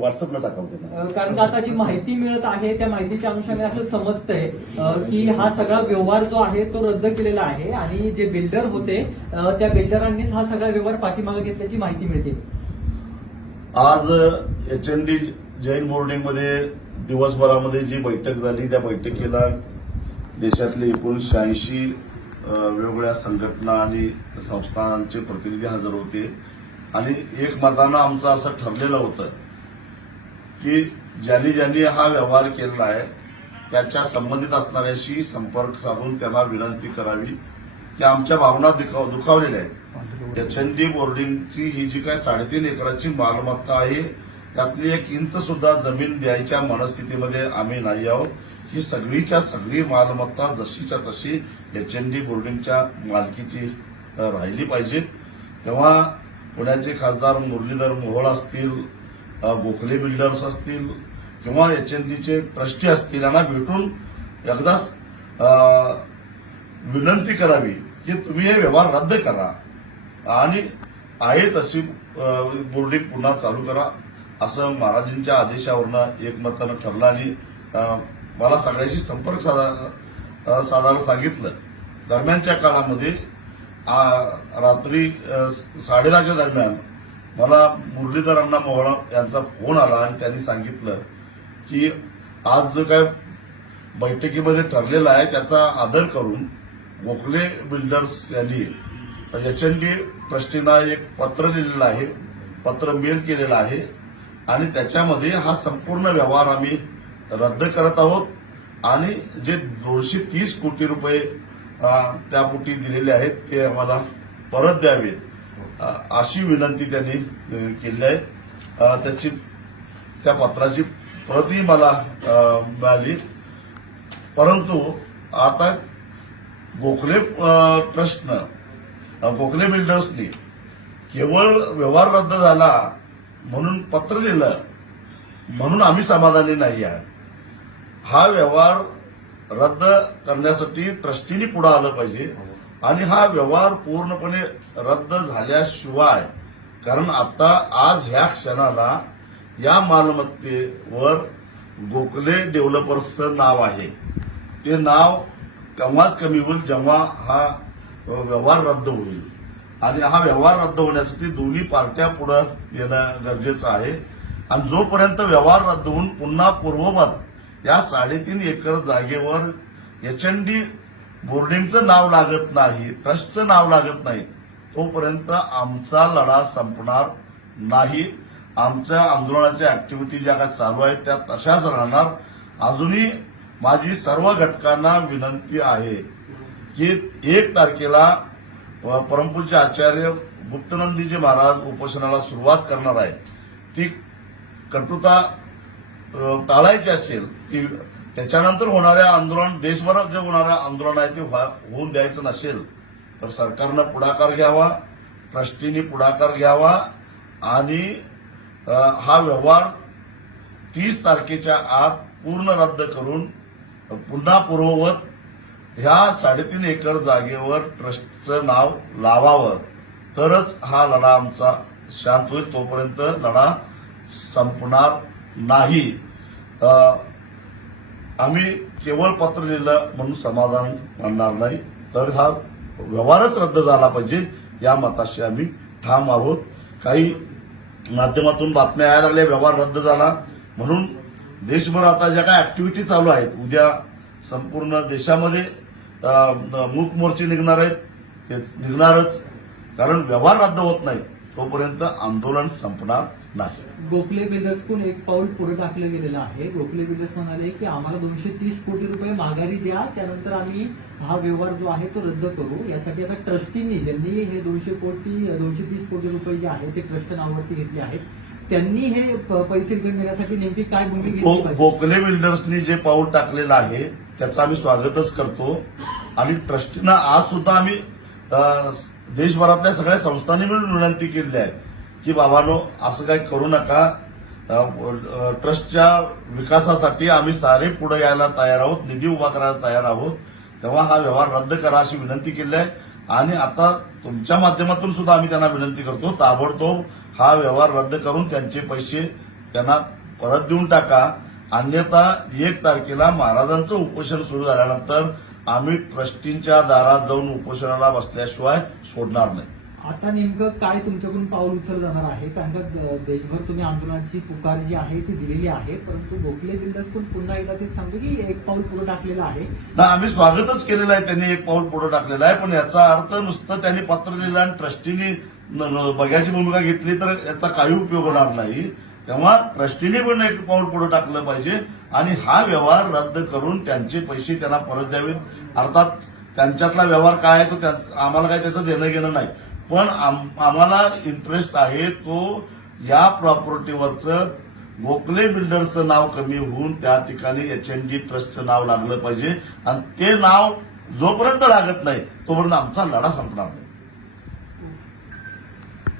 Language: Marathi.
व्हॉट्सअपला टाकावं कारण आता जी माहिती मिळत आहे त्या माहितीच्या अनुषंगाने असं समजतंय की हा सगळा व्यवहार जो आहे तो रद्द केलेला आहे आणि जे बिल्डर होते त्या बिल्डरांनीच हा सगळा व्यवहार पाठीमागे घेतल्याची माहिती मिळते आज एच एन डी जैन बोर्डिंगमध्ये दिवसभरामध्ये जी बैठक झाली त्या बैठकीला देशातले एकूण वेगवेगळ्या संघटना आणि संस्थांचे प्रतिनिधी हजर होते आणि एक आमचं असं ठरलेलं होतं की ज्यांनी ज्यांनी हा व्यवहार केलेला आहे त्याच्या संबंधित असणाऱ्याशी संपर्क साधून त्यांना विनंती करावी की आमच्या भावना दुखावलेल्या आहेत एच एन डी बोर्डिंगची ही जी काय साडेतीन एकराची मालमत्ता आहे त्यातली एक इंच सुद्धा जमीन द्यायच्या मनस्थितीमध्ये आम्ही नाही आहोत ही सगळीच्या सगळी मालमत्ता जशीच्या तशी एच एन डी बोर्डिंगच्या मालकीची राहिली पाहिजे तेव्हा पुण्याचे खासदार मुरलीधर मोहोळ असतील गोखले बिल्डर्स असतील किंवा एच एन डीचे ट्रस्टी असतील यांना भेटून एकदाच विनंती करावी की तुम्ही हे व्यवहार रद्द करा आणि आहे तशी बोर्डिंग पुन्हा चालू करा असं महाराजांच्या आदेशावरनं एकमतानं ठरलं आणि मला सगळ्याशी संपर्क साधा साधायला सांगितलं दरम्यानच्या काळामध्ये रात्री साडेदहाच्या दरम्यान मला मुरलीधर अण्णा मोहळा यांचा फोन आला आणि त्यांनी सांगितलं की आज जो काय बैठकीमध्ये ठरलेला आहे त्याचा आदर करून गोखले बिल्डर्स यांनी एच एन डी ट्रस्टीना एक पत्र लिहिलेलं आहे पत्र मेल केलेलं आहे आणि त्याच्यामध्ये हा संपूर्ण व्यवहार आम्ही रद्द करत आहोत आणि जे दोनशे तीस कोटी रुपये त्यापोटी दिलेले आहेत ते आम्हाला परत द्यावेत अशी विनंती त्यांनी केली आहे त्याची त्या पत्राची प्रती मला मिळाली परंतु आता गोखले ट्रस्टनं गोखले बिल्डर्सनी केवळ व्यवहार रद्द झाला म्हणून पत्र लिहिलं म्हणून आम्ही समाधानी नाही आहे हा व्यवहार रद्द करण्यासाठी ट्रस्टीनी पुढे आलं पाहिजे आणि हा व्यवहार पूर्णपणे रद्द झाल्याशिवाय कारण आता आज ह्या क्षणाला या मालमत्तेवर गोखले डेव्हलपर्सचं नाव आहे ते नाव तेव्हाच कमी होईल जेव्हा हा व्यवहार रद्द होईल आणि हा व्यवहार रद्द होण्यासाठी दोन्ही पार्ट्या पुढे येणं गरजेचं आहे आणि जोपर्यंत व्यवहार रद्द होऊन पुन्हा पूर्ववत या साडेतीन एकर जागेवर एच एन डी बोर्डिंगचं नाव लागत नाही ट्रस्टचं नाव लागत नाही तोपर्यंत आमचा लढा संपणार नाही आमच्या आंदोलनाच्या ऍक्टिव्हिटी ज्या काय चालू आहेत त्या तशाच राहणार अजूनही माझी सर्व घटकांना विनंती आहे की एक तारखेला परमपूरचे आचार्य गुप्तनंदीजी महाराज उपोषणाला सुरुवात करणार आहेत ती कटुता टाळायची असेल ती त्याच्यानंतर होणाऱ्या आंदोलन देशभरात जे होणारे आंदोलन आहे ते होऊन द्यायचं नसेल तर सरकारनं पुढाकार घ्यावा ट्रस्टीनी पुढाकार घ्यावा आणि हा व्यवहार तीस तारखेच्या आत पूर्ण रद्द करून पुन्हा पूर्ववत ह्या साडेतीन एकर जागेवर ट्रस्टचं नाव लावावं तरच हा लढा आमचा शांत होईल तोपर्यंत लढा संपणार नाही आम्ही केवळ पत्र लिहिलं म्हणून समाधान मानणार नाही तर हा व्यवहारच रद्द झाला पाहिजे या मताशी आम्ही ठाम आहोत काही माध्यमातून बातम्या यायला लागल्या व्यवहार रद्द झाला म्हणून देशभर आता ज्या काही ऍक्टिव्हिटी चालू आहेत उद्या संपूर्ण देशामध्ये मूक मोर्चे निघणार आहेत ते निघणारच कारण व्यवहार रद्द होत नाही तोपर्यंत आंदोलन संपणार गोखले बिल्डर्सकडून एक पाऊल पुढे टाकलं गेलेलं आहे गोखले बिल्डर्स म्हणाले की आम्हाला दोनशे तीस कोटी रुपये माघारी द्या त्यानंतर आम्ही हा व्यवहार जो आहे तो रद्द करू यासाठी आता ट्रस्टींनी ज्यांनी हे दोनशे कोटी दोनशे तीस कोटी रुपये जे आहे ते ट्रस्टनं नावावरती घेतले आहेत त्यांनी हे पैसे घेऊन देण्यासाठी नेमकी काय भूमिका गोखले बिल्डर्सनी जे पाऊल टाकलेलं आहे त्याचं आम्ही स्वागतच करतो आणि ट्रस्टीनं आज सुद्धा आम्ही देशभरातल्या सगळ्या संस्थांनी मिळून विनंती केली आहे की बाबानो असं काही करू नका ट्रस्टच्या विकासासाठी आम्ही सारे पुढे यायला तयार आहोत निधी उभा करायला तयार आहोत तेव्हा हा व्यवहार रद्द करा अशी विनंती केली आहे आणि आता तुमच्या माध्यमातून सुद्धा आम्ही त्यांना विनंती करतो ताबडतोब हा व्यवहार रद्द करून त्यांचे पैसे त्यांना परत देऊन टाका अन्यथा एक तारखेला महाराजांचं उपोषण सुरू झाल्यानंतर आम्ही ट्रस्टींच्या दारात जाऊन उपोषणाला बसल्याशिवाय सोडणार नाही आता नेमकं काय तुमच्याकडून पाऊल उचललं जाणार आहे कारण का देशभर तुम्ही आंदोलनाची पुकार जी आहे ती दिलेली आहे परंतु गोखले बिल्डर्स पण पुन्हा एकदा ते सांगतो की एक पाऊल पुढे टाकलेलं आहे ना आम्ही स्वागतच केलेलं आहे त्यांनी एक पाऊल पुढे टाकलेलं आहे पण याचा अर्थ नुसतं त्यांनी पत्र लिहिलं आणि ट्रस्टीने बघ्याची भूमिका घेतली तर याचा काही उपयोग होणार नाही तेव्हा ट्रस्टीने पण एक पाऊल पुढे टाकलं पाहिजे आणि हा व्यवहार रद्द करून त्यांचे पैसे त्यांना परत द्यावेत अर्थात त्यांच्यातला व्यवहार काय आहे तो आम्हाला काय त्याचं देणं घेणं नाही पण आम्हाला इंटरेस्ट आहे तो या प्रॉपर्टीवरचं गोखले बिल्डरचं नाव कमी होऊन त्या ठिकाणी एच एन डी ट्रस्टचं नाव लागलं पाहिजे आणि ते नाव जोपर्यंत लागत नाही तोपर्यंत आमचा लढा संपणार नाही